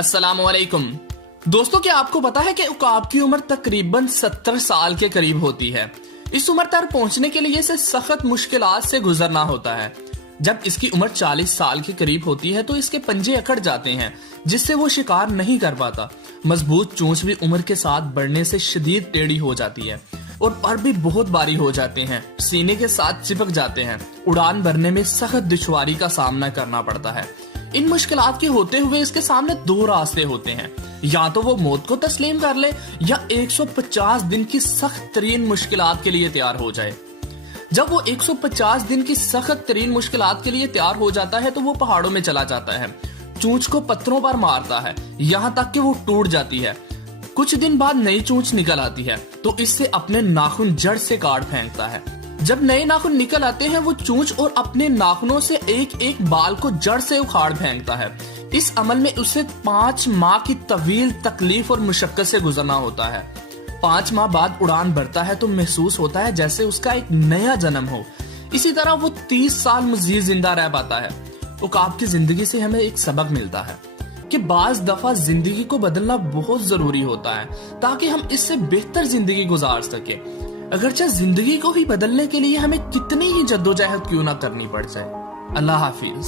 अस्सलामुअलैकुम। दोस्तों, क्या आपको पता है कि उकाब की उम्र तकरीबन 70 साल के करीब होती है। इस उम्र तक पहुंचने के लिए इसे सख्त मुश्किलात से गुजरना होता है। जब इसकी उम्र 40 साल के करीब होती है तो इसके पंजे अकड़ जाते हैं, जिससे वो शिकार नहीं कर पाता। मजबूत चोंच भी उम्र के साथ बढ़ने से शदीद टेढ़ी हो जाती है और पर भी बहुत भारी हो जाते हैं, सीने के साथ चिपक जाते हैं। उड़ान भरने में सख्त दुश्वारी का सामना करना पड़ता है। इन मुश्किलात के होते हुए इसके सामने दो रास्ते होते हैं, या तो वो मौत को तस्लीम कर ले या 150 दिन की सख्त तरीन मुश्किलात के लिए तैयार हो जाए। जब वो 150 दिन की सख्त तरीन मुश्किलात के लिए तैयार हो जाता है तो वो पहाड़ों में चला जाता है, चूंच को पत्थरों पर मारता है यहाँ तक कि वो टूट जाती है। कुछ दिन बाद नई चूंच निकल आती है तो इससे अपने नाखून जड़ से काट फेंकता है। जब नए नाखून निकल आते हैं वो चूंच और अपने नाखूनों से एक एक बाल को जड़ से उखाड़ फेंकता है। इस अमल में उसे 5 माह की तवील तकलीफ और मुशक्कत से गुजरना होता है। 5 माह बाद उड़ान भरता है तो महसूस होता है जैसे उसका एक नया जन्म हो। इसी तरह वो 30 साल मजीद जिंदा रह पाता है। उकाब की जिंदगी से हमें एक सबक मिलता है कि बाज दफा जिंदगी को बदलना बहुत जरूरी होता है ताकि हम इससे बेहतर जिंदगी गुजार सके, अगरचे जिंदगी को ही बदलने के लिए हमें कितनी ही जद्दोजहद क्यों ना करनी पड़ जाए। अल्लाह हाफिज।